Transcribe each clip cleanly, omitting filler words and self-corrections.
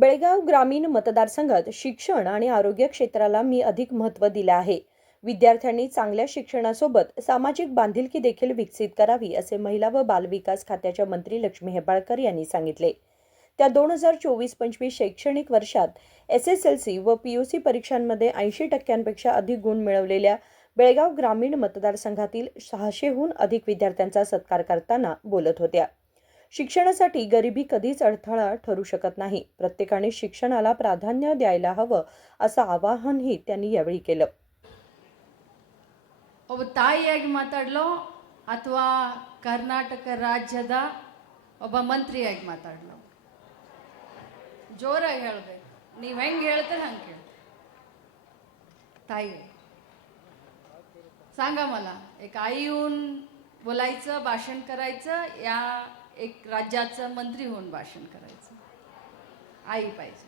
बेळगाव ग्रामीण मतदारसंघात शिक्षण आणि आरोग्य क्षेत्राला मी अधिक महत्त्व दिले आहे. विद्यार्थ्यांनी चांगल्या शिक्षणासोबत सामाजिक बांधिलकी देखील विकसित करावी, असे महिला व बालविकास खात्याच्या मंत्री लक्ष्मी हेब्बाळकर यांनी सांगितले. त्या 2024-25 शैक्षणिक वर्षात SSLC व PUC परीक्षांमध्ये 80% अधिक गुण मिळवलेल्या बेळगाव ग्रामीण मतदारसंघातील 600हून अधिक विद्यार्थ्यांचा सत्कार करताना बोलत होत्या. शिक्षणासाठी गरिबी कधीच अडथळा ठरू शकत नाही. प्रत्येकाने शिक्षणाला प्राधान्य द्यायला हवं, असं आवाहनही त्यांनी यावेळी केलं. ಒಬ್ಬ ತಾಯಿಯಾಗಿ ಮಾತಾಡಲೋ ಅಥವಾ ಕರ್ನಾಟಕ ರಾಜ್ಯದ ಒಬ್ಬ ಮಂತ್ರಿಯಾಗಿ ಮಾತಾಡಲೋ, ಜೋರಾಗಿ ಹೇಳಬೇಕು. ನೀವು ಹೆಂಗೆ ಹೇಳ್ತಾರೆ हंगे ಕೇಳಿ. ताई सांगा मला, एक आई होऊन बोलायचं, भाषण करायचं, या एक राज्याचं मंत्री होऊन भाषण करायचं. आई पाहिजे.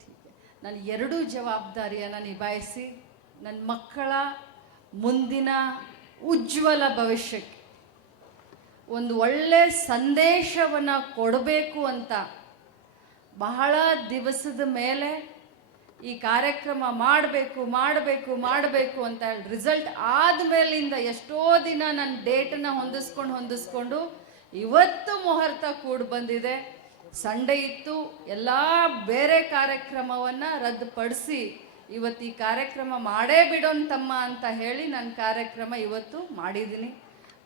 ठीक आहे, ನಾನು ಎರಡೂ ಜವಾಬ್ದಾರಿಯನ್ನು ನಿಭಾಯಿಸಿ ನನ್ನ ಮಕ್ಕಳ ಮುಂದಿನ ಉಜ್ವಲ ಭವಿಷ್ಯಕ್ಕೆ ಒಂದು ಒಳ್ಳೆ ಸಂದೇಶವನ್ನು ಕೊಡಬೇಕು ಅಂತ ಬಹಳ ದಿವಸದ ಮೇಲೆ ಈ ಕಾರ್ಯಕ್ರಮ ಮಾಡಬೇಕು ಅಂತ ಹೇಳಿ ರಿಸಲ್ಟ್ ಆದಮೇಲಿಂದ ಎಷ್ಟೋ ದಿನ ನನ್ನ ಡೇಟನ್ನು ಹೊಂದಿಸ್ಕೊಂಡು ಇವತ್ತು ಮುಹೂರ್ತ ಕೂಡಿ ಬಂದಿದೆ. ಸಂಡೇ ಇತ್ತು, ಎಲ್ಲ ಬೇರೆ ಕಾರ್ಯಕ್ರಮವನ್ನು ರದ್ದುಪಡಿಸಿ ಇವತ್ತು ಈ ಕಾರ್ಯಕ್ರಮ ಮಾಡೇ ಬಿಡೋಂತಮ್ಮ ಅಂತ ಹೇಳಿ ನನ್ನ ಕಾರ್ಯಕ್ರಮ ಇವತ್ತು ಮಾಡಿದ್ದೀನಿ.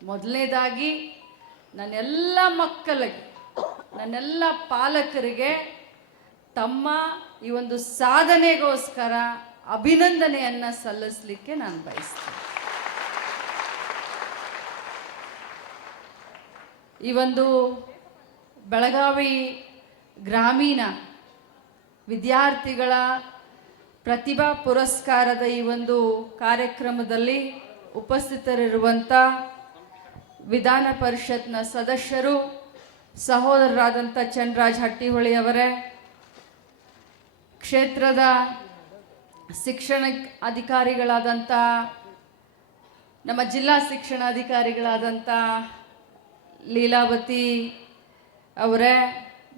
ಮೊದಲನೇದಾಗಿ ನನ್ನೆಲ್ಲ ಮಕ್ಕಳಿಗೆ, ನನ್ನೆಲ್ಲ ಪಾಲಕರಿಗೆ ತಮ್ಮ ಈ ಒಂದು ಸಾಧನೆಗೋಸ್ಕರ ಅಭಿನಂದನೆಯನ್ನು ಸಲ್ಲಿಸಲಿಕ್ಕೆ ನಾನು ಬಯಸ್ತೇನೆ. ಈ ಒಂದು ಬೆಳಗಾವಿ ಗ್ರಾಮೀಣ ವಿದ್ಯಾರ್ಥಿಗಳ ಪ್ರತಿಭಾ ಪುರಸ್ಕಾರದ ಈ ಒಂದು ಕಾರ್ಯಕ್ರಮದಲ್ಲಿ ಉಪಸ್ಥಿತರಿರುವಂಥ ವಿಧಾನ ಪರಿಷತ್ನ ಸದಸ್ಯರು, ಸಹೋದರರಾದಂಥ ಚನ್ನರಾಜ್ ಹಟ್ಟಿಹೊಳಿ ಅವರೇ, ಕ್ಷೇತ್ರದ ಶಿಕ್ಷಣ ಅಧಿಕಾರಿಗಳಾದಂಥ ನಮ್ಮ ಜಿಲ್ಲಾ ಶಿಕ್ಷಣಾಧಿಕಾರಿಗಳಾದಂಥ ಲೀಲಾವತಿ ಅವರೇ,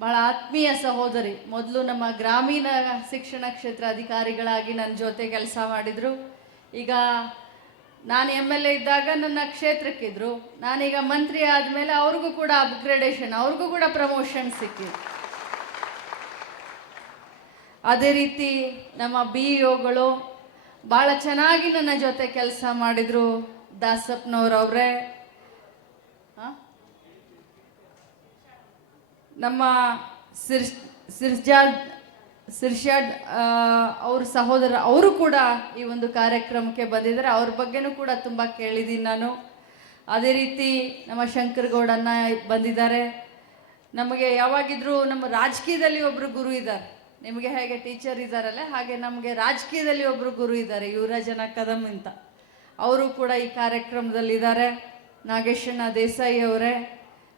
ಭಾಳ ಆತ್ಮೀಯ ಸಹೋದರಿ, ಮೊದಲು ನಮ್ಮ ಗ್ರಾಮೀಣ ಶಿಕ್ಷಣ ಕ್ಷೇತ್ರ ಅಧಿಕಾರಿಗಳಾಗಿ ನನ್ನ ಜೊತೆ ಕೆಲಸ ಮಾಡಿದರು. ಈಗ ನಾನು MLA ಇದ್ದಾಗ ನನ್ನ ಕ್ಷೇತ್ರಕ್ಕಿದ್ರು. ನಾನೀಗ ಮಂತ್ರಿ ಆದಮೇಲೆ ಅವ್ರಿಗೂ ಕೂಡ ಅಪ್ಗ್ರೇಡೇಷನ್, ಅವ್ರಿಗೂ ಕೂಡ ಪ್ರಮೋಷನ್ ಸಿಕ್ಕಿದೆ. ಅದೇ ರೀತಿ ನಮ್ಮ BEOಗಳು ಭಾಳ ಚೆನ್ನಾಗಿ ನನ್ನ ಜೊತೆ ಕೆಲಸ ಮಾಡಿದರು. ದಾಸಪ್ಪನವರವರೇ, ನಮ್ಮ ಸಿರ್ಷಾಡ್ ಅವ್ರ ಸಹೋದರ, ಅವರು ಕೂಡ ಈ ಒಂದು ಕಾರ್ಯಕ್ರಮಕ್ಕೆ ಬಂದಿದ್ದಾರೆ. ಅವ್ರ ಬಗ್ಗೆನೂ ಕೂಡ ತುಂಬ ಕೇಳಿದ್ದೀನಿ ನಾನು. ಅದೇ ರೀತಿ ನಮ್ಮ ಶಂಕರಗೌಡನ್ನ ಬಂದಿದ್ದಾರೆ. ನಮಗೆ ಯಾವಾಗಿದ್ರೂ ನಮ್ಮ ರಾಜಕೀಯದಲ್ಲಿ ಒಬ್ಬರು ಗುರು ಇದ್ದಾರೆ. ನಿಮಗೆ ಹೇಗೆ ಟೀಚರ್ ಇದ್ದಾರಲ್ಲ, ಹಾಗೆ ನಮಗೆ ರಾಜಕೀಯದಲ್ಲಿ ಒಬ್ಬರು ಗುರು ಇದ್ದಾರೆ, ಯುವರಾಜನ ಕದಂ ಅಂತ. ಅವರು ಕೂಡ ಈ ಕಾರ್ಯಕ್ರಮದಲ್ಲಿದ್ದಾರೆ. ನಾಗೇಶಣ್ಣ ದೇಸಾಯಿ ಅವರೇ,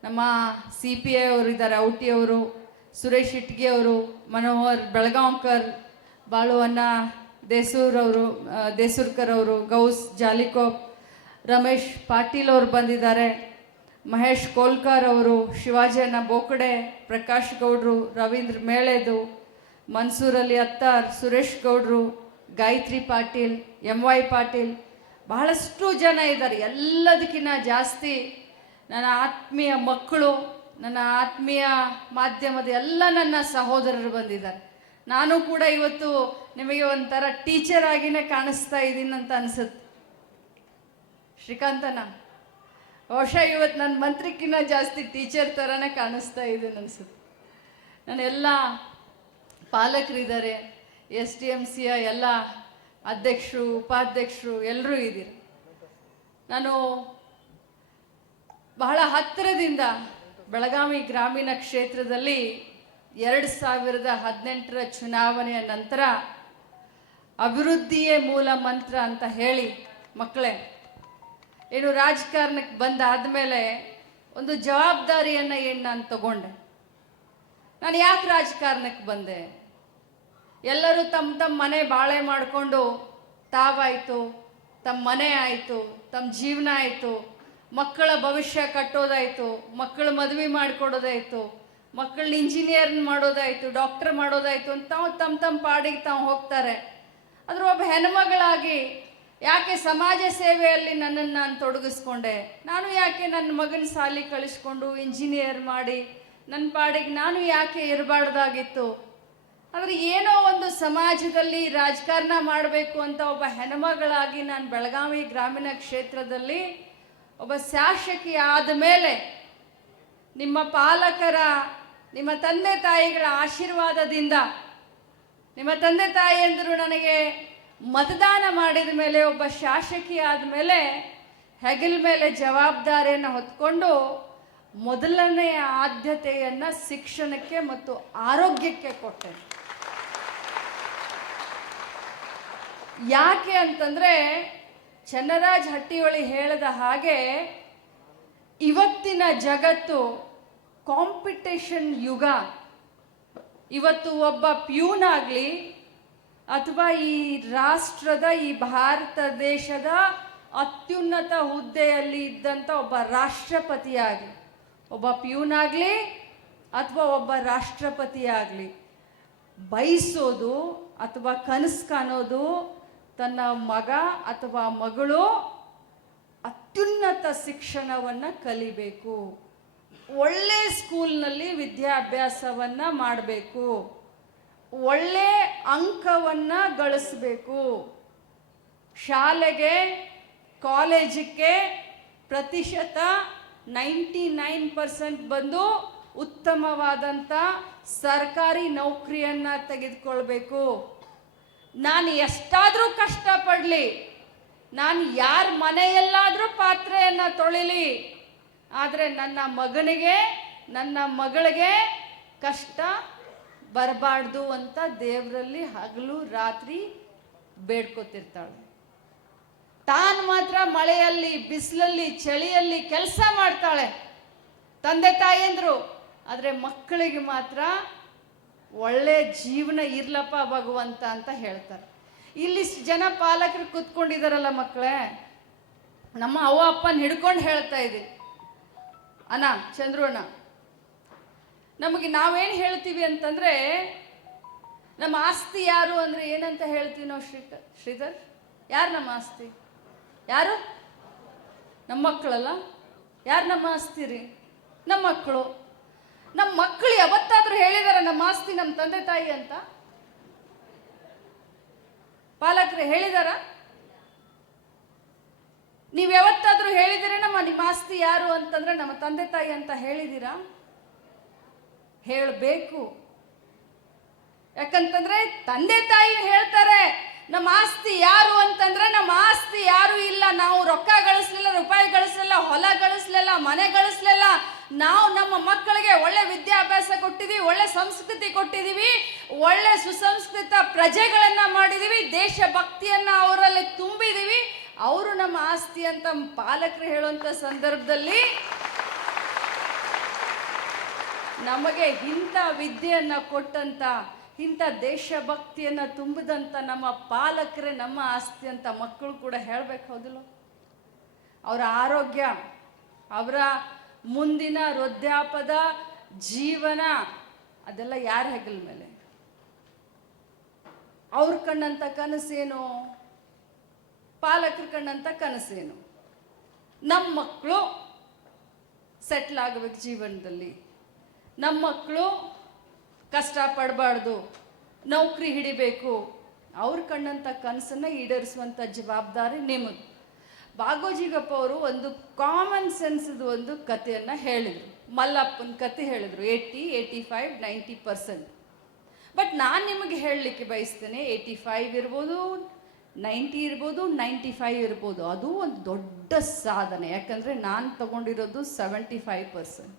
ನಮ್ಮ CPI ಅವರು ಇದ್ದಾರೆ, ಔಟಿ ಅವರು, ಸುರೇಶ್ ಇಟ್ಗಿ ಅವರು, ಮನೋಹರ್ ಬೆಳಗಾಂಕರ್, ಬಾಳುವನ್ನ ದೇಸೂರ್ಕರ್ ಅವರು, ಗೌಸ್ ಜಾಲಿಕೋಪ್, ರಮೇಶ್ ಪಾಟೀಲ್ ಅವರು ಬಂದಿದ್ದಾರೆ, ಮಹೇಶ್ ಕೋಲ್ಕರ್ ಅವರು, ಶಿವಾಜಿಯನ್ನ ಬೋಕಡೆ, ಪ್ರಕಾಶ್ ಗೌಡ್ರು, ರವೀಂದ್ರ ಮೇಳೆದು, ಮನ್ಸೂರ್ ಅಲಿ ಅತ್ತಾರ್, ಸುರೇಶ್ ಗೌಡ್ರು, ಗಾಯತ್ರಿ ಪಾಟೀಲ್, MY ಪಾಟೀಲ್, ಬಹಳಷ್ಟು ಜನ ಇದ್ದಾರೆ. ಎಲ್ಲದಕ್ಕಿಂತ ಜಾಸ್ತಿ ನನ್ನ ಆತ್ಮೀಯ ಮಕ್ಕಳು, ನನ್ನ ಆತ್ಮೀಯ ಮಾಧ್ಯಮದ ಎಲ್ಲ ನನ್ನ ಸಹೋದರರು ಬಂದಿದ್ದಾರೆ. ನಾನು ಕೂಡ ಇವತ್ತು ನಿಮಗೆ ಒಂಥರ ಟೀಚರ್ ಆಗಿನೇ ಕಾಣಿಸ್ತಾ ಇದ್ದೀನಿ ಅಂತ ಅನಿಸುತ್ತೆ. ಶ್ರೀಕಾಂತನ ಬಹುಶಃ ಇವತ್ತು ನನ್ನ ಮಂತ್ರಿಕ್ಕಿಂತ ಜಾಸ್ತಿ ಟೀಚರ್ ಥರನೇ ಕಾಣಿಸ್ತಾ ಇದ್ದೀನಿ ಅನಿಸುತ್ತೆ. ನನ್ನೆಲ್ಲ ಪಾಲಕರಿದ್ದಾರೆ, SDMCಯ ಎಲ್ಲ ಅಧ್ಯಕ್ಷರು, ಉಪಾಧ್ಯಕ್ಷರು ಎಲ್ಲರೂ ಇದ್ದೀರಿ. ನಾನು ಬಹಳ ಹತ್ತಿರದಿಂದ ಬೆಳಗಾವಿ ಗ್ರಾಮೀಣ ಕ್ಷೇತ್ರದಲ್ಲಿ 2018ರ ಚುನಾವಣೆಯ ನಂತರ ಅಭಿವೃದ್ಧಿಯೇ ಮೂಲ ಮಂತ್ರ ಅಂತ ಹೇಳಿ, ಮಕ್ಕಳೇ, ಏನು ರಾಜಕಾರಣಕ್ಕೆ ಬಂದಾದಮೇಲೆ ಒಂದು ಜವಾಬ್ದಾರಿಯನ್ನು ನಾನು ತಗೊಂಡೆ. ನಾನು ಯಾಕೆ ರಾಜಕಾರಣಕ್ಕೆ ಬಂದೆ? ಎಲ್ಲರೂ ತಮ್ಮ ಮನೆ ಬಾಳೆ ಮಾಡಿಕೊಂಡು ತಾವಾಯಿತು, ತಮ್ಮ ಮನೆ ಆಯಿತು, ತಮ್ಮ ಜೀವನ ಆಯಿತು, ಮಕ್ಕಳ ಭವಿಷ್ಯ ಕಟ್ಟೋದಾಯಿತು, ಮಕ್ಕಳ ಮದುವೆ ಮಾಡಿಕೊಡೋದಾಯಿತು, ಮಕ್ಕಳನ್ನ ಇಂಜಿನಿಯರ್ ಮಾಡೋದಾಯಿತು, ಡಾಕ್ಟರ್ ಮಾಡೋದಾಯಿತು ಅಂತ ತಮ್ಮ ಪಾಡಿಗೆ ತಾವು ಹೋಗ್ತಾರೆ. ಆದರೂ ಒಬ್ಬ ಹೆಣ್ಮಗಳಾಗಿ ಯಾಕೆ ಸಮಾಜ ಸೇವೆಯಲ್ಲಿ ನನ್ನನ್ನು ನಾನು ತೊಡಗಿಸ್ಕೊಂಡೆ? ನಾನು ಯಾಕೆ ನನ್ನ ಮಗನ ಸಾಲಿ ಕಳಿಸ್ಕೊಂಡು ಇಂಜಿನಿಯರ್ ಮಾಡಿ ನನ್ನ ಪಾಡಿಗೆ ನಾನು ಯಾಕೆ ಇರಬಾರ್ದಾಗಿತ್ತು? ಆದರೆ ಏನೋ ಒಂದು ಸಮಾಜದಲ್ಲಿ ರಾಜಕಾರಣ ಮಾಡಬೇಕು ಅಂತ ಒಬ್ಬ ಹೆಣ್ಮಗಳಾಗಿ ನಾನು ಬೆಳಗಾವಿ ಗ್ರಾಮೀಣ ಕ್ಷೇತ್ರದಲ್ಲಿ ಒಬ್ಬ ಶಾಸಕಿ ಆದ ಮೇಲೆ ನಿಮ್ಮ ಪಾಲಕರ, ನಿಮ್ಮ ತಂದೆ ತಾಯಿಗಳ ಆಶೀರ್ವಾದದಿಂದ, ನಿಮ್ಮ ತಂದೆ ತಾಯಿಯಂದರು ನನಗೆ ಮತದಾನ ಮಾಡಿದ ಮೇಲೆ, ಒಬ್ಬ ಶಾಸಕಿ ಆದಮೇಲೆ ಹೆಗಲ ಮೇಲೆ ಜವಾಬ್ದಾರಿಯನ್ನು ಹೊತ್ಕೊಂಡು ಮೊದಲನೆಯ ಆದ್ಯತೆಯನ್ನು ಶಿಕ್ಷಣಕ್ಕೆ ಮತ್ತು ಆರೋಗ್ಯಕ್ಕೆ ಕೊಟ್ಟೆ. ಯಾಕೆ ಅಂತಂದರೆ ಚನ್ನರಾಜ್ ಹಟ್ಟಿಹೊಳಿ ಹೇಳಿದ ಹಾಗೆ ಇವತ್ತಿನ ಜಗತ್ತು ಕಾಂಪಿಟೇಷನ್ ಯುಗ. ಇವತ್ತು ಒಬ್ಬ ಪ್ಯೂನ್ ಆಗಲಿ ಅಥವಾ ಈ ರಾಷ್ಟ್ರದ, ಈ ಭಾರತ ದೇಶದ ಅತ್ಯುನ್ನತ ಹುದ್ದೆಯಲ್ಲಿ ಇದ್ದಂಥ ಒಬ್ಬ ರಾಷ್ಟ್ರಪತಿಯಾಗಲಿ, ಒಬ್ಬ ಪ್ಯೂನ್ ಆಗಲಿ ಅಥವಾ ಒಬ್ಬ ರಾಷ್ಟ್ರಪತಿಯಾಗಲಿ ಬಯಸೋದು ಅಥವಾ ಕನಸು ಕಾಣೋದು ತನ್ನ ಮಗ ಅಥವಾ ಮಗಳು ಅತ್ಯುನ್ನತ ಶಿಕ್ಷಣವನ್ನು ಕಲಿಬೇಕು, ಒಳ್ಳೆ ಸ್ಕೂಲ್ನಲ್ಲಿ ವಿದ್ಯಾಭ್ಯಾಸವನ್ನು ಮಾಡಬೇಕು, ಒಳ್ಳೆ ಅಂಕವನ್ನು ಗಳಿಸಬೇಕು, ಶಾಲೆಗೆ ಕಾಲೇಜಿಗೆ ಪ್ರತಿಶತ 99% ಬಂದು ಉತ್ತಮವಾದಂಥ ಸರ್ಕಾರಿ ನೌಕರಿಯನ್ನು ತೆಗೆದುಕೊಳ್ಬೇಕು. ನಾನು ಎಷ್ಟಾದರೂ ಕಷ್ಟಪಡಲಿ, ನಾನು ಯಾರ ಮನೆಯಲ್ಲಾದರೂ ಪಾತ್ರೆಯನ್ನು ತೊಳಿಲಿ, ಆದರೆ ನನ್ನ ಮಗನಿಗೆ, ನನ್ನ ಮಗಳಿಗೆ ಕಷ್ಟ ಬರಬಾರ್ದು ಅಂತ ದೇವರಲ್ಲಿ ಹಗಲು ರಾತ್ರಿ ಬೇಡ್ಕೊತಿರ್ತಾಳೆ. ತಾನು ಮಾತ್ರ ಮಳೆಯಲ್ಲಿ, ಬಿಸಿಲಲ್ಲಿ, ಚಳಿಯಲ್ಲಿ ಕೆಲಸ ಮಾಡ್ತಾಳೆ ತಂದೆ ತಾಯಿಯಂದ್ರು. ಆದರೆ ಮಕ್ಕಳಿಗೆ ಮಾತ್ರ ಒಳ್ಳೆ ಜೀವನ ಇರ್ಲಪ್ಪ ಭಗವಂತ ಅಂತ ಹೇಳ್ತಾರೆ. ಇಲ್ಲಿ ಜನ ಪಾಲಕರು ಕೂತ್ಕೊಂಡಿದ್ದಾರಲ್ಲ ಮಕ್ಕಳೇ, ನಮ್ಮ ಅವ್ವ ಅಪ್ಪನ ಹಿಡ್ಕೊಂಡು ಹೇಳ್ತಾ ಇದ್ದೀವಿ, ಅಣ್ಣ ಚಂದ್ರು ಅಣ್ಣ, ನಮಗೆ ನಾವೇನು ಹೇಳ್ತೀವಿ ಅಂತಂದರೆ, ನಮ್ಮ ಆಸ್ತಿ ಯಾರು ಅಂದರೆ ಏನಂತ ಹೇಳ್ತೀವಿ ನಾವು? ಶ್ರೀಧರ್, ಯಾರು ನಮ್ಮ ಆಸ್ತಿ? ಯಾರು? ನಮ್ಮ ಮಕ್ಕಳಲ್ಲ. ಯಾರು ನಮ್ಮ ಆಸ್ತಿ ರೀ? ನಮ್ಮ ಮಕ್ಕಳು. ನಮ್ಮ ಮಕ್ಕಳು ಯಾವತ್ತಾದ್ರೂ ಹೇಳಿದಾರ ನಮ್ಮ ಆಸ್ತಿ ನಮ್ಮ ತಂದೆ ತಾಯಿ ಅಂತ? ಪಾಲಕರು ಹೇಳಿದಾರ? ನೀವು ಯಾವತ್ತಾದ್ರೂ ಹೇಳಿದಿರ ನಿಮ್ಮ ಆಸ್ತಿ ಯಾರು ಅಂತಂದ್ರೆ ನಮ್ಮ ತಂದೆ ತಾಯಿ ಅಂತ ಹೇಳಿದ್ದೀರಾ? ಹೇಳಬೇಕು. ಯಾಕಂತಂದ್ರೆ ತಂದೆ ತಾಯಿ ಹೇಳ್ತಾರೆ ನಮ್ಮ ಆಸ್ತಿ ಯಾರು ಅಂತಂದ್ರೆ, ನಮ್ಮ ಆಸ್ತಿ ಯಾರು ಇಲ್ಲ, ನಾವು ರೊಕ್ಕ ಗಳಿಸ್ಲಿಲ್ಲ, ರೂಪಾಯಿ ಗಳಿಸ್ಲಿಲ್ಲ, ಹೊಲ ಗಳಿಸ್ಲಿಲ್ಲ, ಮನೆ ಗಳಿಸ್ಲಿಲ್ಲ, ನಾವು ನಮ್ಮ ಮಕ್ಕಳಿಗೆ ಒಳ್ಳೆ ವಿದ್ಯಾಭ್ಯಾಸ ಕೊಟ್ಟಿದ್ದೀವಿ, ಒಳ್ಳೆ ಸಂಸ್ಕೃತಿ ಕೊಟ್ಟಿದ್ದೀವಿ, ಒಳ್ಳೆ ಸುಸಂಸ್ಕೃತ ಪ್ರಜೆಗಳನ್ನ ಮಾಡಿದೀವಿ, ದೇಶಭಕ್ತಿಯನ್ನ ಅವರಲ್ಲಿ ತುಂಬಿದೀವಿ, ಅವರು ನಮ್ಮ ಆಸ್ತಿ ಅಂತ ಪಾಲಕರು ಹೇಳುವಂತ ಸಂದರ್ಭದಲ್ಲಿ ನಮಗೆ ಇಂಥ ವಿದ್ಯೆಯನ್ನ ಕೊಟ್ಟಂತ, ಇಂಥ ದೇಶಭಕ್ತಿಯನ್ನ ತುಂಬಿದಂತ ನಮ್ಮ ಪಾಲಕರೇ ನಮ್ಮ ಆಸ್ತಿ ಅಂತ ಮಕ್ಕಳು ಕೂಡ ಹೇಳ್ಬೇಕು, ಹೌದಿಲ್ಲ? ಅವರ ಆರೋಗ್ಯ, ಅವರ ಮುಂದಿನ ವೃದ್ಧಾಪದ ಜೀವನ, ಅದೆಲ್ಲ ಯಾರ ಹೆಗಲ ಮೇಲೆ? ಅವ್ರ ಕಣ್ಣಂತ ಕನಸೇನು? ಪಾಲಕರ ಕಣ್ಣಂತ ಕನಸೇನು? ನಮ್ಮ ಮಕ್ಕಳು ಸೆಟ್ಲ್ ಆಗಬೇಕು ಜೀವನದಲ್ಲಿ, ನಮ್ಮ ಮಕ್ಕಳು ಕಷ್ಟ ಪಡಬಾರ್ದು, ನೌಕರಿ ಹಿಡಿಬೇಕು, ಅವ್ರ ಕಣ್ಣಂತ ಕನಸನ್ನು ಈಡೇರಿಸುವಂಥ ಜವಾಬ್ದಾರಿ ನಿಮ್ಮದು. ಭಾಗೋಜಿಗಪ್ಪ ಅವರು ಒಂದು ಕಾಮನ್ ಸೆನ್ಸ್ದು ಒಂದು ಕಥೆಯನ್ನು ಹೇಳಿದರು, ಮಲ್ಲಪ್ಪನ ಕತೆ ಹೇಳಿದರು, 80, 85, 90%. ಬಟ್ ನಾನು ನಿಮಗೆ ಹೇಳಲಿಕ್ಕೆ ಬಯಸ್ತೇನೆ, 85 ಇರ್ಬೋದು, 90 ಇರ್ಬೋದು, 95 ಇರ್ಬೋದು, ಅದು ಒಂದು ದೊಡ್ಡ ಸಾಧನೆ. ಯಾಕಂದರೆ ನಾನು ತಗೊಂಡಿರೋದು 75%.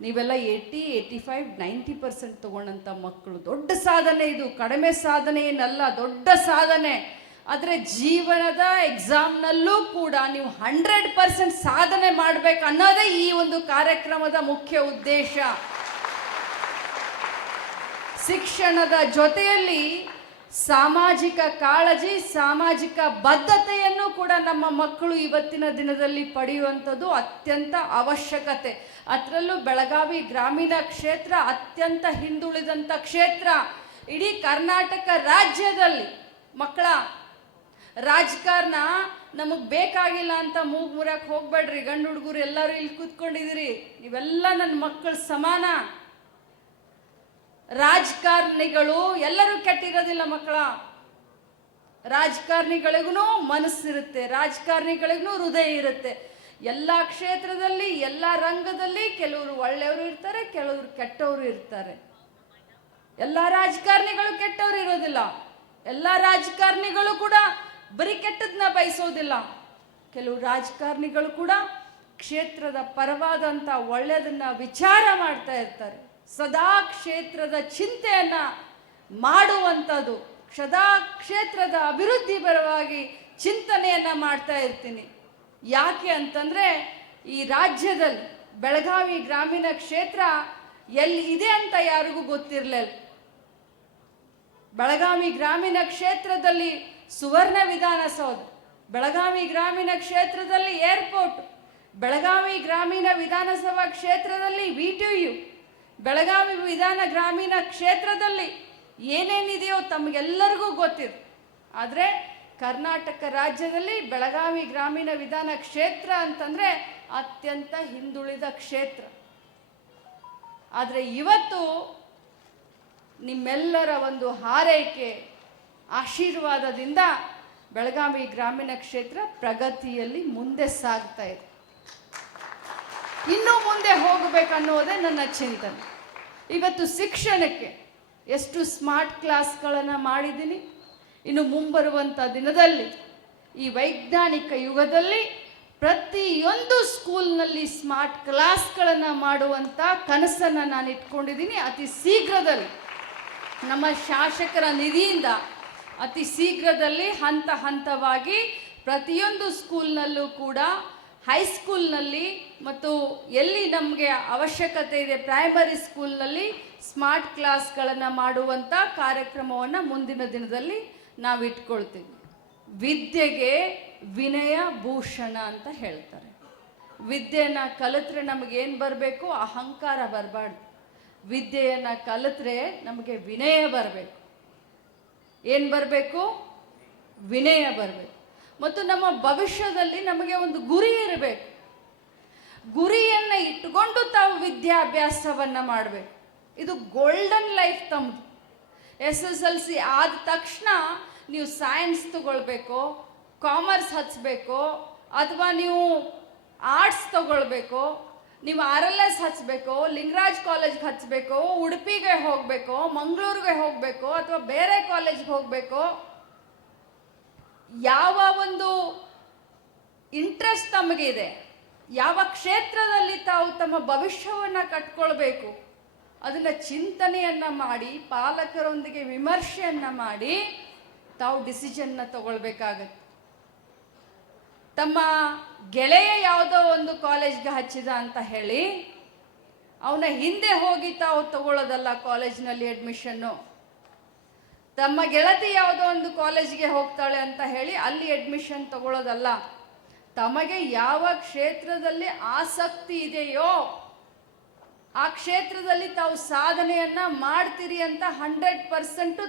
ನೀವೆಲ್ಲ 80, 85, 90% ತಗೊಂಡಂಥ ಮಕ್ಕಳು. ದೊಡ್ಡ ಸಾಧನೆ ಇದು, ಕಡಿಮೆ ಸಾಧನೆ ಏನಲ್ಲ, ದೊಡ್ಡ ಸಾಧನೆ. ಆದರೆ ಜೀವನದ ಎಕ್ಸಾಮ್ನಲ್ಲೂ ಕೂಡ ನೀವು 100% ಸಾಧನೆ ಮಾಡಬೇಕು ಅನ್ನೋದೇ ಈ ಒಂದು ಕಾರ್ಯಕ್ರಮದ ಮುಖ್ಯ ಉದ್ದೇಶ. ಶಿಕ್ಷಣದ ಜೊತೆಯಲ್ಲಿ ಸಾಮಾಜಿಕ ಕಾಳಜಿ, ಸಾಮಾಜಿಕ ಬದ್ಧತೆಯನ್ನು ಕೂಡ ನಮ್ಮ ಮಕ್ಕಳು ಇವತ್ತಿನ ದಿನದಲ್ಲಿ ಪಡೆಯುವಂಥದ್ದು ಅತ್ಯಂತ ಅವಶ್ಯಕತೆ. ಅದರಲ್ಲೂ ಬೆಳಗಾವಿ ಗ್ರಾಮೀಣ ಕ್ಷೇತ್ರ ಅತ್ಯಂತ ಹಿಂದುಳಿದಂಥ ಕ್ಷೇತ್ರ. ಇಡೀ ಕರ್ನಾಟಕ ರಾಜ್ಯದಲ್ಲಿ ಮಕ್ಕಳ ರಾಜಕಾರಣ ನಮಗೆ ಬೇಕಾಗಿಲ್ಲ ಅಂತ ಮೂಗು ಮುರಕ್ಕೆ ಹೋಗ್ಬೇಡ್ರಿ. ಗಂಡು ಹುಡುಗರು ಎಲ್ಲರೂ ಇಲ್ಲಿ ಕೂತ್ಕೊಂಡಿದ್ದೀರಿ, ನೀವೆಲ್ಲ ನನ್ನ ಮಕ್ಕಳು ಸಮಾನ. ರಾಜಕಾರಣಿಗಳು ಎಲ್ಲರೂ ಕೆಟ್ಟಿರೋದಿಲ್ಲ ಮಕ್ಕಳ. ರಾಜಕಾರಣಿಗಳಿಗೂ ಮನಸ್ಸಿರುತ್ತೆ, ರಾಜಕಾರಣಿಗಳಿಗೂ ಹೃದಯ ಇರುತ್ತೆ. ಎಲ್ಲ ಕ್ಷೇತ್ರದಲ್ಲಿ, ಎಲ್ಲ ರಂಗದಲ್ಲಿ ಕೆಲವರು ಒಳ್ಳೆಯವರು ಇರ್ತಾರೆ, ಕೆಲವರು ಕೆಟ್ಟವರು ಇರ್ತಾರೆ. ಎಲ್ಲ ರಾಜಕಾರಣಿಗಳು ಕೆಟ್ಟವರು ಇರೋದಿಲ್ಲ. ಎಲ್ಲ ರಾಜಕಾರಣಿಗಳು ಕೂಡ ಬರೀ ಕೆಟ್ಟದನ್ನ ಬಯಸೋದಿಲ್ಲ. ಕೆಲವು ರಾಜಕಾರಣಿಗಳು ಕೂಡ ಕ್ಷೇತ್ರದ ಪರವಾದಂಥ ಒಳ್ಳೆಯದನ್ನ ವಿಚಾರ ಮಾಡ್ತಾ ಇರ್ತಾರೆ. ಸದಾ ಕ್ಷೇತ್ರದ ಚಿಂತೆಯನ್ನ ಮಾಡುವಂಥದ್ದು, ಸದಾ ಕ್ಷೇತ್ರದ ಅಭಿವೃದ್ಧಿ ಪರವಾಗಿ ಚಿಂತನೆಯನ್ನ ಮಾಡ್ತಾ ಇರ್ತೀನಿ. ಯಾಕೆ ಅಂತಂದ್ರೆ ಈ ರಾಜ್ಯದಲ್ಲಿ ಬೆಳಗಾವಿ ಗ್ರಾಮೀಣ ಕ್ಷೇತ್ರ ಎಲ್ಲಿ ಇದೆ ಅಂತ ಯಾರಿಗೂ ಗೊತ್ತಿರಲಿಲ್ಲ. ಬೆಳಗಾವಿ ಗ್ರಾಮೀಣ ಕ್ಷೇತ್ರದಲ್ಲಿ ಸುವರ್ಣ ವಿಧಾನಸೌಧ, ಬೆಳಗಾವಿ ಗ್ರಾಮೀಣ ಕ್ಷೇತ್ರದಲ್ಲಿ ಏರ್ಪೋರ್ಟ್, ಬೆಳಗಾವಿ ಗ್ರಾಮೀಣ ವಿಧಾನಸಭಾ ಕ್ಷೇತ್ರದಲ್ಲಿ VTU, ಬೆಳಗಾವಿ ಗ್ರಾಮೀಣ ಕ್ಷೇತ್ರದಲ್ಲಿ ಏನೇನಿದೆಯೋ ತಮಗೆಲ್ಲರಿಗೂ ಗೊತ್ತಿದೆ. ಆದರೆ ಕರ್ನಾಟಕ ರಾಜ್ಯದಲ್ಲಿ ಬೆಳಗಾವಿ ಗ್ರಾಮೀಣ ವಿಧಾನ ಕ್ಷೇತ್ರ ಅಂತಂದರೆ ಅತ್ಯಂತ ಹಿಂದುಳಿದ ಕ್ಷೇತ್ರ. ಆದರೆ ಇವತ್ತು ನಿಮ್ಮೆಲ್ಲರ ಒಂದು ಹಾರೈಕೆ, ಆಶೀರ್ವಾದದಿಂದ ಬೆಳಗಾವಿ ಗ್ರಾಮೀಣ ಕ್ಷೇತ್ರ ಪ್ರಗತಿಯಲ್ಲಿ ಮುಂದೆ ಸಾಗ್ತಾ ಇದೆ. ಇನ್ನೂ ಮುಂದೆ ಹೋಗಬೇಕನ್ನೋದೇ ನನ್ನ ಚಿಂತನೆ. ಇವತ್ತು ಶಿಕ್ಷಣಕ್ಕೆ ಎಷ್ಟು ಸ್ಮಾರ್ಟ್ ಕ್ಲಾಸ್ಗಳನ್ನು ಮಾಡಿದ್ದೀನಿ. ಇನ್ನು ಮುಂಬರುವಂಥ ದಿನದಲ್ಲಿ ಈ ವೈಜ್ಞಾನಿಕ ಯುಗದಲ್ಲಿ ಪ್ರತಿಯೊಂದು ಸ್ಕೂಲ್ನಲ್ಲಿ ಸ್ಮಾರ್ಟ್ ಕ್ಲಾಸ್ಗಳನ್ನು ಮಾಡುವಂಥ ಕನಸನ್ನು ನಾನು ಇಟ್ಕೊಂಡಿದ್ದೀನಿ. ಅತಿ ಶೀಘ್ರದಲ್ಲಿ ನಮ್ಮ ಶಾಸಕರ ನಿಧಿಯಿಂದ ಅತಿ ಶೀಘ್ರದಲ್ಲಿ ಹಂತ ಹಂತವಾಗಿ ಪ್ರತಿಯೊಂದು ಸ್ಕೂಲ್ನಲ್ಲೂ ಕೂಡ, ಹೈಸ್ಕೂಲ್ನಲ್ಲಿ ಮತ್ತು ಎಲ್ಲಿ ನಮಗೆ ಅವಶ್ಯಕತೆ ಇದೆ ಪ್ರೈಮರಿ ಸ್ಕೂಲ್ನಲ್ಲಿ ಸ್ಮಾರ್ಟ್ ಕ್ಲಾಸ್ಗಳನ್ನು ಮಾಡುವಂಥ ಕಾರ್ಯಕ್ರಮವನ್ನು ಮುಂದಿನ ದಿನದಲ್ಲಿ ನಾವು ಇಟ್ಕೊಳ್ತೀವಿ. ವಿದ್ಯೆಗೆ ವಿನಯ ಭೂಷಣ ಅಂತ ಹೇಳ್ತಾರೆ. ವಿದ್ಯೆಯನ್ನು ಕಲಿತ್ರೆ ನಮಗೇನು ಬರಬೇಕು? ಅಹಂಕಾರ ಬರಬಾರ್ದು. ವಿದ್ಯೆಯನ್ನು ಕಲಿತ್ರೆ ನಮಗೆ ವಿನಯ ಬರಬೇಕು. ಏನು ಬರಬೇಕು? ವಿನಯ ಬರಬೇಕು. ಮತ್ತು ನಮ್ಮ ಭವಿಷ್ಯದಲ್ಲಿ ನಮಗೆ ಒಂದು ಗುರಿ ಇರಬೇಕು. ಗುರಿಯನ್ನು ಇಟ್ಟುಕೊಂಡು ತಾವು ವಿದ್ಯಾಭ್ಯಾಸವನ್ನು ಮಾಡಬೇಕು. ಇದು ಗೋಲ್ಡನ್ ಲೈಫ್ ತಮ್ಮದು. SSLC ಆದ ತಕ್ಷಣ ನೀವು ಸೈನ್ಸ್ ತಗೊಳ್ಬೇಕು, ಕಾಮರ್ಸ್ ಹಚ್ಚಬೇಕು, ಅಥವಾ ನೀವು ಆರ್ಟ್ಸ್ ತಗೊಳ್ಬೇಕು, ನೀವು RLS ಹಚ್ಚಬೇಕು, ಲಿಂಗರಾಜ್ ಕಾಲೇಜ್ಗೆ ಹಚ್ಚಬೇಕು, ಉಡುಪಿಗೆ ಹೋಗಬೇಕು, ಮಂಗಳೂರಿಗೆ ಹೋಗಬೇಕು, ಅಥವಾ ಬೇರೆ ಕಾಲೇಜ್ಗೆ ಹೋಗಬೇಕು. ಯಾವ ಒಂದು ಇಂಟ್ರೆಸ್ಟ್ ತಮಗಿದೆ, ಯಾವ ಕ್ಷೇತ್ರದಲ್ಲಿ ತಾವು ತಮ್ಮ ಭವಿಷ್ಯವನ್ನು ಕಟ್ಕೊಳ್ಬೇಕು, ಅದನ್ನು ಚಿಂತನೆಯನ್ನು ಮಾಡಿ ಪಾಲಕರೊಂದಿಗೆ ವಿಮರ್ಶೆಯನ್ನು ಮಾಡಿ ತಾವು ಡಿಸಿಷನ್ನ ತಗೊಳ್ಬೇಕಾಗತ್ತೆ. ತಮ್ಮ ಗೆಳೆಯ ಯಾವುದೋ ಒಂದು ಕಾಲೇಜ್ಗೆ ಹಚ್ಚಿದ ಅಂತ ಹೇಳಿ ಅವನ ಹಿಂದೆ ಹೋಗಿ ತಾವು ತಗೊಳ್ಳೋದಲ್ಲ ಕಾಲೇಜ್ನಲ್ಲಿ ಅಡ್ಮಿಷನ್ನು. ತಮ್ಮ ಗೆಳತಿ ಯಾವುದೋ ಒಂದು ಕಾಲೇಜ್ಗೆ ಹೋಗ್ತಾಳೆ ಅಂತ ಹೇಳಿ ಅಲ್ಲಿ ಅಡ್ಮಿಷನ್ ತಗೊಳ್ಳೋದಲ್ಲ. ತಮಗೆ ಯಾವ ಕ್ಷೇತ್ರದಲ್ಲಿ ಆಸಕ್ತಿ ಇದೆಯೋ ಆ ಕ್ಷೇತ್ರದಲ್ಲಿ ತಾವು ಸಾಧನೆಯನ್ನ ಮಾಡ್ತೀರಿ ಅಂತ 100%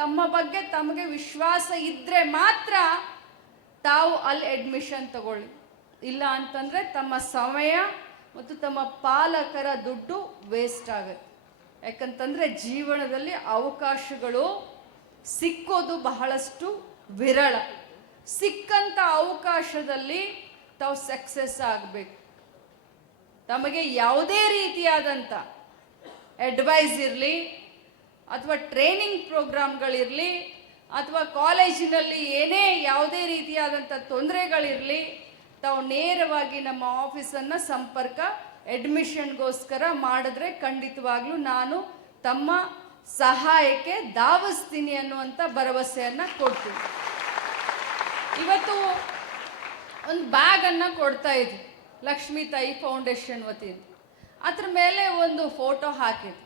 ತಮ್ಮ ಬಗ್ಗೆ ತಮಗೆ ವಿಶ್ವಾಸ ಇದ್ದರೆ ಮಾತ್ರ ತಾವು ಅಲ್ಲಿ ಅಡ್ಮಿಷನ್ ತಗೊಳ್ಳಿ. ಇಲ್ಲ ಅಂತಂದರೆ ತಮ್ಮ ಸಮಯ ಮತ್ತು ತಮ್ಮ ಪಾಲಕರ ದುಡ್ಡು ವೇಸ್ಟ್ ಆಗುತ್ತೆ. ಯಾಕಂತಂದರೆ ಜೀವನದಲ್ಲಿ ಅವಕಾಶಗಳು ಸಿಕ್ಕೋದು ಬಹಳಷ್ಟು ವಿರಳ. ಸಿಕ್ಕಂಥ ಅವಕಾಶದಲ್ಲಿ ತಾವು ಸಕ್ಸಸ್ ಆಗಬೇಕು. ತಮಗೆ ಯಾವುದೇ ರೀತಿಯಾದಂಥ ಅಡ್ವೈಸ್ ಇರಲಿ, ಅಥವಾ ಟ್ರೈನಿಂಗ್ ಪ್ರೋಗ್ರಾಮ್ಗಳಿರಲಿ, ಅಥವಾ ಕಾಲೇಜಿನಲ್ಲಿ ಏನೇ ಯಾವುದೇ ರೀತಿಯಾದಂಥ ತೊಂದರೆಗಳಿರಲಿ, ತಾವು ನೇರವಾಗಿ ನಮ್ಮ ಆಫೀಸನ್ನು ಸಂಪರ್ಕ ಅಡ್ಮಿಷನ್ಗೋಸ್ಕರ ಮಾಡಿದ್ರೆ ಖಂಡಿತವಾಗ್ಲೂ ನಾನು ತಮ್ಮ ಸಹಾಯಕ್ಕೆ ಧಾವಿಸ್ತೀನಿ ಅನ್ನುವಂಥ ಭರವಸೆಯನ್ನು ಕೊಡ್ತೀನಿ. ಇವತ್ತು ಒಂದು ಬ್ಯಾಗನ್ನು ಕೊಡ್ತಾ ಇದ್ವಿ ಲಕ್ಷ್ಮೀ ತಾಯಿ ಫೌಂಡೇಶನ್ ವತಿಯಿಂದ. ಅದ್ರ ಮೇಲೆ ಒಂದು ಫೋಟೋ ಹಾಕಿದ್ರು.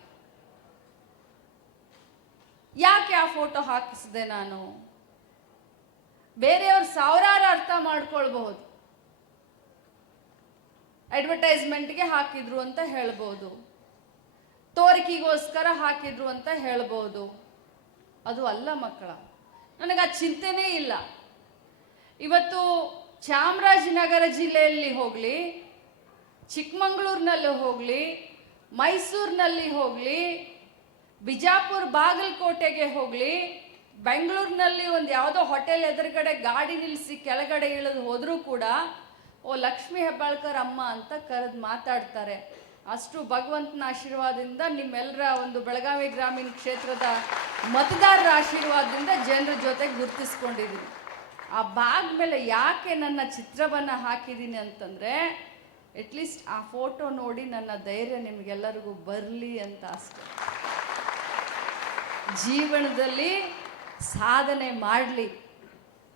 ಯಾಕೆ ಆ ಫೋಟೋ ಹಾಕಿಸಿದೆ ನಾನು? ಬೇರೆಯವ್ರು ಸಾವಿರಾರು ಅರ್ಥ ಮಾಡ್ಕೊಳ್ಬಹುದು. ಅಡ್ವರ್ಟೈಸ್ಮೆಂಟ್ಗೆ ಹಾಕಿದ್ರು ಅಂತ ಹೇಳ್ಬೋದು, ತೋರಿಕೆಗೋಸ್ಕರ ಹಾಕಿದ್ರು ಅಂತ ಹೇಳ್ಬೋದು. ಅದು ಅಲ್ಲ ಮಕ್ಕಳ, ನನಗೆ ಆ ಚಿಂತೆನೇ ಇಲ್ಲ. ಇವತ್ತು ಚಾಮರಾಜನಗರ ಜಿಲ್ಲೆಯಲ್ಲಿ ಹೋಗಲಿ, ಚಿಕ್ಕಮಗಳೂರಿನಲ್ಲಿ ಹೋಗಲಿ, ಮೈಸೂರಿನಲ್ಲಿ ಹೋಗಲಿ, ಬಿಜಾಪುರ ಬಾಗಲಕೋಟೆಗೆ ಹೋಗಲಿ, ಬೆಂಗಳೂರಿನಲ್ಲಿ ಒಂದು ಯಾವುದೋ ಹೋಟೆಲ್ ಎದುರುಗಡೆ ಗಾಡಿ ನಿಲ್ಲಿಸಿ ಕೆಳಗಡೆ ಇಳಿದು ಹೋದರೂ ಕೂಡ ಓ ಲಕ್ಷ್ಮೀ ಹೆಬ್ಬಾಳ್ಕರ್ ಅಮ್ಮ ಅಂತ ಕರೆದು ಮಾತಾಡ್ತಾರೆ. ಅಷ್ಟು ಭಗವಂತನ ಆಶೀರ್ವಾದದಿಂದ, ನಿಮ್ಮೆಲ್ಲರ ಒಂದು ಬೆಳಗಾವಿ ಗ್ರಾಮೀಣ ಕ್ಷೇತ್ರದ ಮತದಾರರ ಆಶೀರ್ವಾದದಿಂದ ಜನರ ಜೊತೆಗೆ ಗುರುತಿಸ್ಕೊಂಡಿದ್ದೀನಿ. ಆ ಬ್ಯಾಗ್ ಮೇಲೆ ಯಾಕೆ ನನ್ನ ಚಿತ್ರವನ್ನು ಹಾಕಿದ್ದೀನಿ ಅಂತಂದರೆ, ಅಟ್ಲೀಸ್ಟ್ ಆ ಫೋಟೋ ನೋಡಿ ನನ್ನ ಧೈರ್ಯ ನಿಮಗೆಲ್ಲರಿಗೂ ಬರಲಿ ಅಂತ ಅಷ್ಟೆ. ಜೀವನದಲ್ಲಿ ಸಾಧನೆ ಮಾಡಲಿ.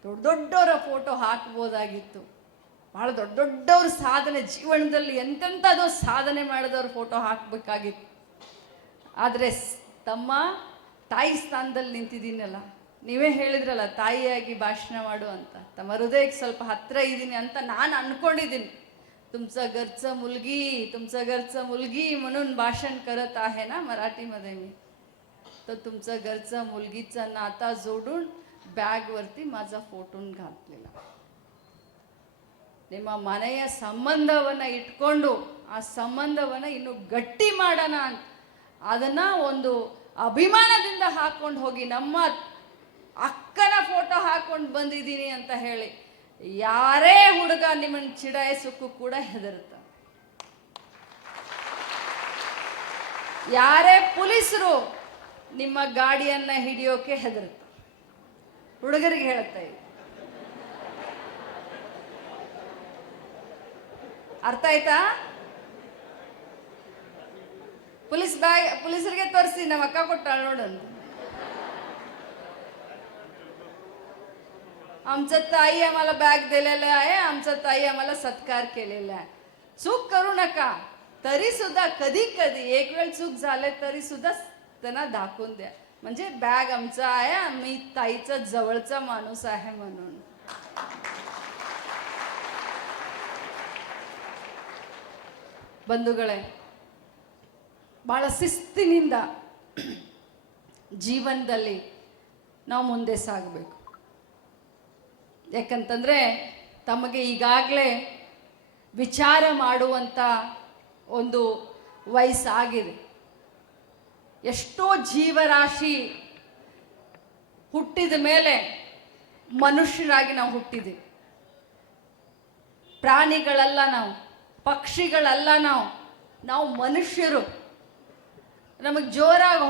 ದೊಡ್ಡ ದೊಡ್ಡವರ ಫೋಟೋ ಹಾಕ್ಬೋದಾಗಿತ್ತು, ಭಾಳ ದೊಡ್ಡ ದೊಡ್ಡವ್ರ ಸಾಧನೆ, ಜೀವನದಲ್ಲಿ ಎಂತೆಂಥದೋ ಸಾಧನೆ ಮಾಡಿದವ್ರ ಫೋಟೋ ಹಾಕಬೇಕಾಗಿತ್ತು. ಆದರೆ ತಮ್ಮ ತಾಯಿ ಸ್ಥಾನದಲ್ಲಿ ನಿಂತಿದ್ದೀನಲ್ಲ, ನೀವೇ ಹೇಳಿದ್ರಲ್ಲ ತಾಯಿಯಾಗಿ ಭಾಷಣ ಮಾಡು ಅಂತ, ತಮ್ಮ ಹೃದಯಕ್ಕೆ ಸ್ವಲ್ಪ ಹತ್ತಿರ ಇದ್ದೀನಿ ಅಂತ ನಾನು ಅಂದ್ಕೊಂಡಿದ್ದೀನಿ. तुमचं घरचं मुलगी म्हणून भाषण करत आहे ना मराठीमध्ये मी, तर तुमचं घरचं मुलगीचा नाता जोडून बॅगवरती माझा फोटो घातलेला. ನಿಮ್ಮ ಮನೆಯ ಸಂಬಂಧವನ್ನು ಇಟ್ಕೊಂಡು ಆ ಸಂಬಂಧವನ್ನು ಇನ್ನು ಗಟ್ಟಿ ಮಾಡೋಣ ಅಂತ ಅದನ್ನು ಒಂದು ಅಭಿಮಾನದಿಂದ ಹಾಕ್ಕೊಂಡು ಹೋಗಿ, ನಮ್ಮ ಅಕ್ಕನ ಫೋಟೋ ಹಾಕ್ಕೊಂಡು ಬಂದಿದ್ದೀನಿ ಅಂತ ಹೇಳಿ ಯಾರೇ ಹುಡುಗ ನಿಮ್ಮನ್ನು ಚಿಡಾಯಿಸೋಕ್ಕೂ ಕೂಡ ಹೆದರುತ್ತ. ಯಾರೇ ಪೊಲೀಸರು ನಿಮ್ಮ ಗಾಡಿಯನ್ನು ಹಿಡಿಯೋಕೆ ಹೆದರುತ್ತ. ಹುಡುಗರಿಗೆ ಹೇಳ್ತಾ ಇದ್ದೀನಿ, ಅರ್ಥ ಆಯ್ತಾ? ಪೊಲೀಸರಿಗೆ ತೋರಿಸಿ, ನಮ್ಮ ಅಕ್ಕ ಕೊಟ್ಟಾಳ ನೋಡಂತ. आमचं ताई आम्हाला बॅग दिलेलं आहे, आमचं ताई आम्हाला सत्कार केलेला आहे. चूक करू नका. तरी सुद्धा कधी कधी एक वेळ चूक झाले तरी सुद्धा त्यांना दाखवून द्या, म्हणजे बॅग आमचा आहे, आम्ही ताईचा जवळचा माणूस आहे म्हणून. ಬಂಧುಗಳೇ, ಭಾಳ ಶಿಸ್ತಿನಿಂದ ಜೀವನದಲ್ಲಿ ನಾವು ಮುಂದೆ ಸಾಗಬೇಕು. ಯಾಕಂತಂದರೆ ತಮಗೆ ಈಗಾಗಲೇ ವಿಚಾರ ಮಾಡುವಂಥ ಒಂದು ವಯಸ್ಸಾಗಿದೆ. ಎಷ್ಟೋ ಜೀವರಾಶಿ ಹುಟ್ಟಿದ ಮೇಲೆ ಮನುಷ್ಯರಾಗಿ ನಾವು ಹುಟ್ಟಿದ್ದೀವಿ. ಪ್ರಾಣಿಗಳಲ್ಲ ನಾವು, ಪಕ್ಷಿಗಳಲ್ಲ ನಾವು ಮನುಷ್ಯರು. ನಮಗೆ ಜೋರಾಗಿ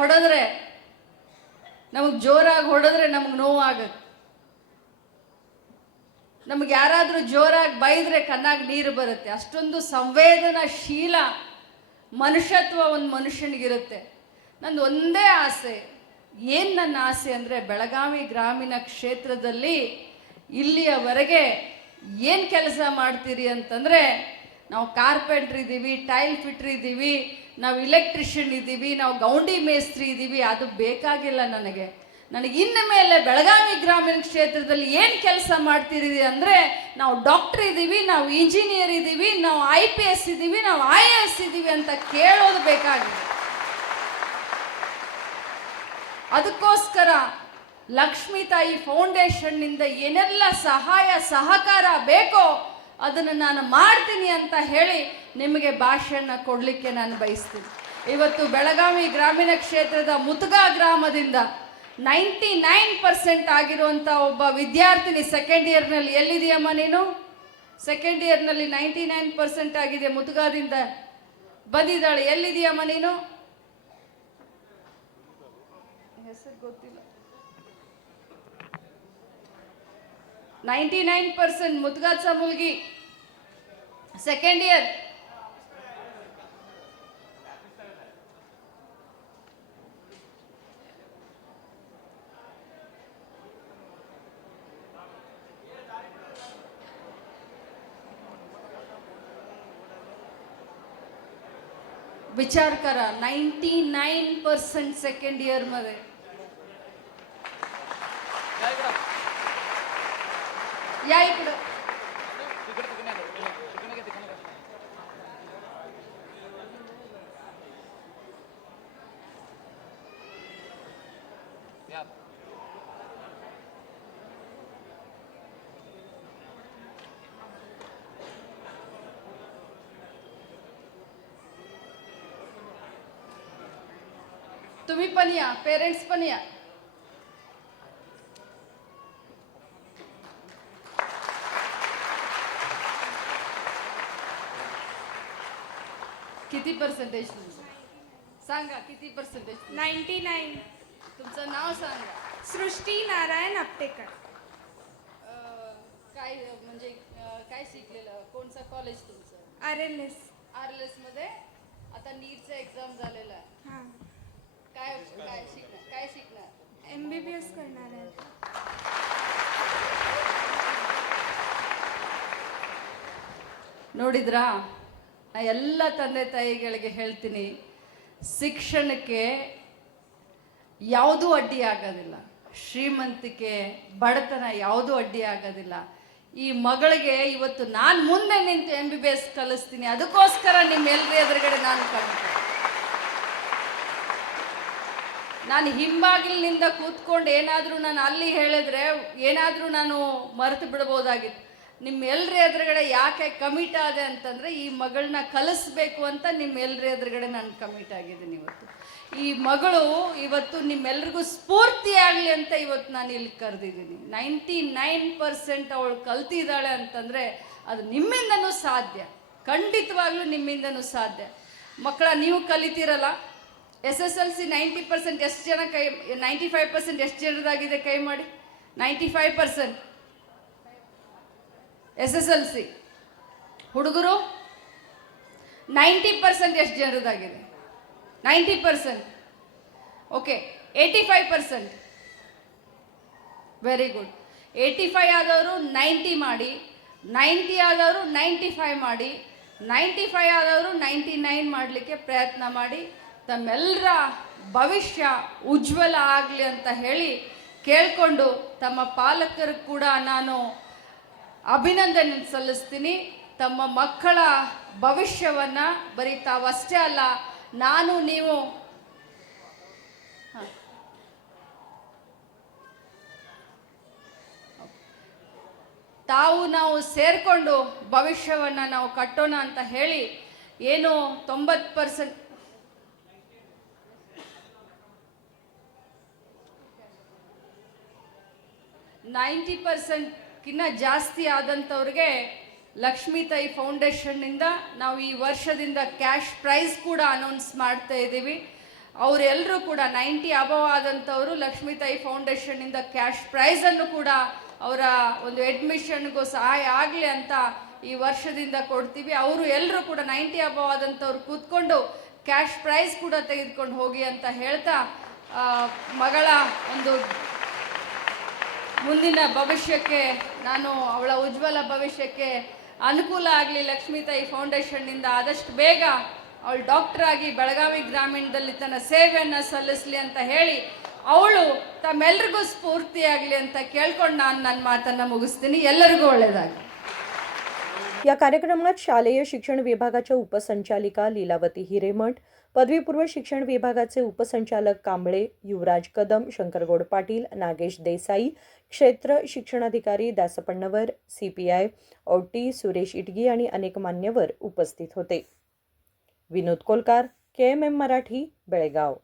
ಹೊಡೆದ್ರೆ ನಮಗೆ ನೋವಾಗುತ್ತೆ. ನಮಗೆ ಯಾರಾದರೂ ಜೋರಾಗಿ ಬೈದರೆ ಕಣ್ಣಾಗ ನೀರು ಬರುತ್ತೆ. ಅಷ್ಟೊಂದು ಸಂವೇದನಾಶೀಲ ಮನುಷ್ಯತ್ವ ಒಂದು ಮನುಷ್ಯನಿಗಿರುತ್ತೆ. ನಂದು ಒಂದೇ ಆಸೆ, ಏನು ನನ್ನ ಆಸೆ ಅಂದರೆ, ಬೆಳಗಾವಿ ಗ್ರಾಮೀಣ ಕ್ಷೇತ್ರದಲ್ಲಿ ಇಲ್ಲಿಯವರೆಗೆ ಏನು ಕೆಲಸ ಮಾಡ್ತೀರಿ ಅಂತಂದರೆ, ನಾವು ಕಾರ್ಪೆಂಟ್ರ್ ಇದ್ದೀವಿ, ಟೈಲ್ ಫಿಟ್ರ್ ಇದ್ದೀವಿ, ನಾವು ಇಲೆಕ್ಟ್ರಿಷಿಯನ್ ಇದ್ದೀವಿ, ನಾವು ಗೌಂಡಿ ಮೇಸ್ತ್ರಿ ಇದ್ದೀವಿ, ಅದು ಬೇಕಾಗಿಲ್ಲ ನನಗೆ. ಇನ್ನು ಮೇಲೆ ಬೆಳಗಾವಿ ಗ್ರಾಮೀಣ ಕ್ಷೇತ್ರದಲ್ಲಿ ಏನು ಕೆಲಸ ಮಾಡ್ತಿದ್ದೀವಿ ಅಂದರೆ, ನಾವು ಡಾಕ್ಟರ್ ಇದ್ದೀವಿ, ನಾವು ಇಂಜಿನಿಯರ್ ಇದ್ದೀವಿ, ನಾವು IPS ಇದ್ದೀವಿ, ನಾವು IAS ಇದ್ದೀವಿ ಅಂತ ಕೇಳೋದು ಬೇಕಾಗಿದೆ. ಅದಕ್ಕೋಸ್ಕರ ಲಕ್ಷ್ಮೀ ತಾಯಿ ಫೌಂಡೇಶನ್ನಿಂದ ಏನೆಲ್ಲ ಸಹಾಯ ಸಹಕಾರ ಬೇಕೋ ಅದನ್ನು ನಾನು ಮಾಡ್ತೀನಿ ಅಂತ ಹೇಳಿ ನಿಮಗೆ ಭಾಷೆಯನ್ನು ಕೊಡಲಿಕ್ಕೆ ನಾನು ಬಯಸ್ತೀನಿ. ಇವತ್ತು ಬೆಳಗಾವಿ ಗ್ರಾಮೀಣ ಕ್ಷೇತ್ರದ ಮುತುಗಾ ಗ್ರಾಮದಿಂದ 99% ಆಗಿರುವಂಥ ಒಬ್ಬ ವಿದ್ಯಾರ್ಥಿನಿ ಸೆಕೆಂಡ್ ಇಯರ್ನಲ್ಲಿ, ಎಲ್ಲಿದೆಯಮ್ಮ ನೀನು? ಸೆಕೆಂಡ್ ಇಯರ್ನಲ್ಲಿ 99% ಆಗಿದೆ, ಮುತುಗಾದಿಂದ ಬಂದಿದ್ದಾಳೆ. ಎಲ್ಲಿದೆಯಮ್ಮ ನೀನು? ಹೆಸರು ಗೊತ್ತಿಲ್ಲ. 99% मुतगाचा मुलगी, सेकंड इयर. विचार करा, 99% सेकंड इयर मध्ये. या इकडं. तुम्ही पण या, पेरेंट्स पण या. किती पर्सेंटेज तुमचं सांगा, किती पर्सेंटेज? 99. तुमचं नाव सांगा. सृष्टी नारायण आपटेकर. काय म्हणजे काय शिकलेलं, कोणचं कॉलेज तुमचं? RLS. RLS मध्ये आता नीटचं एक्झाम झालेलं आहे. हां. काय काय शिकणार? MBBS करणार आहे. ನೋಡಿದ್ರಾ, ನಾ ಎಲ್ಲ ತಂದೆ ತಾಯಿಗಳಿಗೆ ಹೇಳ್ತೀನಿ, ಶಿಕ್ಷಣಕ್ಕೆ ಯಾವುದೂ ಅಡ್ಡಿ ಆಗೋದಿಲ್ಲ. ಶ್ರೀಮಂತಿಕೆ ಬಡತನ ಯಾವುದೂ ಅಡ್ಡಿ ಆಗೋದಿಲ್ಲ. ಈ ಮಗಳಿಗೆ ಇವತ್ತು ನಾನು ಮುಂದೆ ನಿಂತು MBBS ಕಲಿಸ್ತೀನಿ. ಅದಕ್ಕೋಸ್ಕರ ನಿಮ್ಮೆಲ್ಲರ ಎದುರುಗಡೆ ನಾನು ಕಂಡು ನಾನು ಹಿಂಬಾಗಿಲಿನಿಂದ ಕೂತ್ಕೊಂಡು ಏನಾದರೂ ನಾನು ಅಲ್ಲಿ ಹೇಳಿದ್ರೆ ಏನಾದರೂ ನಾನು ಮರೆತು ಬಿಡ್ಬೋದಾಗಿತ್ತು. ನಿಮ್ಮೆಲ್ಲರ ಎದುರುಗಡೆ ಯಾಕೆ ಕಮಿಟ್ ಆದೆ ಅಂತಂದರೆ, ಈ ಮಗಳನ್ನ ಕಲಿಸ್ಬೇಕು ಅಂತ ನಿಮ್ಮೆಲ್ಲರ ಎದುರುಗಡೆ ನಾನು ಕಮಿಟ್ ಆಗಿದ್ದೀನಿ. ಈ ಮಗಳು ಇವತ್ತು ನಿಮ್ಮೆಲ್ರಿಗೂ ಸ್ಫೂರ್ತಿ ಆಗಲಿ ಅಂತ ಇವತ್ತು ನಾನು ಇಲ್ಲಿ ಕರೆದಿದ್ದೀನಿ. 99% ಅವಳು ಕಲ್ತಿದ್ದಾಳೆ ಅಂತಂದರೆ ಅದು ನಿಮ್ಮಿಂದನೂ ಸಾಧ್ಯ, ಖಂಡಿತವಾಗ್ಲೂ ನಿಮ್ಮಿಂದನೂ ಸಾಧ್ಯ. ಮಕ್ಕಳ, ನೀವು ಕಲಿತೀರಲ್ಲ, SSLC 90% ಎಷ್ಟು ಜನ 95% ಎಷ್ಟು ಜನರದಾಗಿದೆ? ಕೈ ಮಾಡಿ. 95% SSLC ಹುಡುಗರು. 90% ಎಷ್ಟು ಜನರದಾಗಿದೆ? 90%. ಓಕೆ, 85%. Very good. 85 ಆದವರು 90 ಮಾಡಿ, 90 ಆದವರು 95 ಮಾಡಿ, 95 ಆದವರು 99 ಮಾಡಲಿಕ್ಕೆ ಪ್ರಯತ್ನ ಮಾಡಿ. ತಮ್ಮೆಲ್ಲರ ಭವಿಷ್ಯ ಉಜ್ವಲ ಆಗಲಿ ಅಂತ ಹೇಳಿ ಕೇಳಿಕೊಂಡು ತಮ್ಮ ಪಾಲಕರು ಕೂಡ ನಾನು ಅಭಿನಂದನೆ ಸಲ್ಲಿಸ್ತೀನಿ. ತಮ್ಮ ಮಕ್ಕಳ ಭವಿಷ್ಯವನ್ನು ಬರೀ ತಾವಷ್ಟೇ ಅಲ್ಲ, ನಾನು ನೀವು ತಾವು ನಾವು ಸೇರಿಕೊಂಡು ಭವಿಷ್ಯವನ್ನು ನಾವು ಕಟ್ಟೋಣ ಅಂತ ಹೇಳಿ, ಏನು 90% 90%ಕಿನ್ನ ಜಾಸ್ತಿ ಆದಂಥವ್ರಿಗೆ ಲಕ್ಷ್ಮೀ ತಾಯಿ ಫೌಂಡೇಶನ್ನಿಂದ ನಾವು ಈ ವರ್ಷದಿಂದ ಕ್ಯಾಶ್ ಪ್ರೈಸ್ ಕೂಡ ಅನೌನ್ಸ್ ಮಾಡ್ತಾ ಇದ್ದೀವಿ. ಅವರೆಲ್ಲರೂ ಕೂಡ 90 ಅಬವ್ ಆದಂಥವರು ಲಕ್ಷ್ಮೀ ತಾಯಿ ಫೌಂಡೇಶನ್ನಿಂದ ಕ್ಯಾಶ್ ಪ್ರೈಸನ್ನು ಕೂಡ ಅವರ ಒಂದು ಅಡ್ಮಿಷನ್ಗೂ ಸಹಾಯ ಆಗಲಿ ಅಂತ ಈ ವರ್ಷದಿಂದ ಕೊಡ್ತೀವಿ. ಅವರು ಎಲ್ಲರೂ ಕೂಡ 90 ಅಬವ್ ಆದಂಥವ್ರು ಕೂತ್ಕೊಂಡು ಕ್ಯಾಶ್ ಪ್ರೈಸ್ ಕೂಡ ತೆಗೆದುಕೊಂಡು ಹೋಗಿ ಅಂತ ಹೇಳ್ತಾ, ಮಗಳ ಒಂದು ಮುಂದಿನ ಭವಿಷ್ಯಕ್ಕೆ, ನಾನು ಅವಳ ಉಜ್ವಲ ಭವಿಷ್ಯಕ್ಕೆ ಅನುಕೂಲ ಆಗಲಿ ಲಕ್ಷ್ಮೀ ತಾಯಿ ಫೌಂಡೇಶನ್ನಿಂದ ಆದಷ್ಟು ಬೇಗ ಅವಳು ಡಾಕ್ಟರ್ ಆಗಿ ಬೆಳಗಾವಿ ಗ್ರಾಮೀಣದಲ್ಲಿ ತನ್ನ ಸೇವೆಯನ್ನು ಸಲ್ಲಿಸಲಿ ಅಂತ ಹೇಳಿ, ಅವಳು ತಮ್ಮೆಲ್ಲರಿಗೂ ಸ್ಫೂರ್ತಿಯಾಗಲಿ ಅಂತ ಕೇಳ್ಕೊಂಡು ನಾನು ನನ್ನ ಮಾತನ್ನು ಮುಗಿಸ್ತೀನಿ. ಎಲ್ಲರಿಗೂ ಒಳ್ಳೆಯದಾಗಲಿ. या कार्यक्रमात शालेय शिक्षण विभागाच्या उपसंचालिका लीलावती हिरेमठ, पदवीपूर्व शिक्षण विभागाचे उपसंचालक कांबळे, युवराज कदम, शंकरगौड पाटील, नागेश देसाई, क्षेत्र शिक्षणाधिकारी दासपण्णवर, CPI, औटी, सुरेश इटगी आणि अनेक मान्यवर उपस्थित होते. विनोद कोलकार, KMM मराठी, बेळगाव.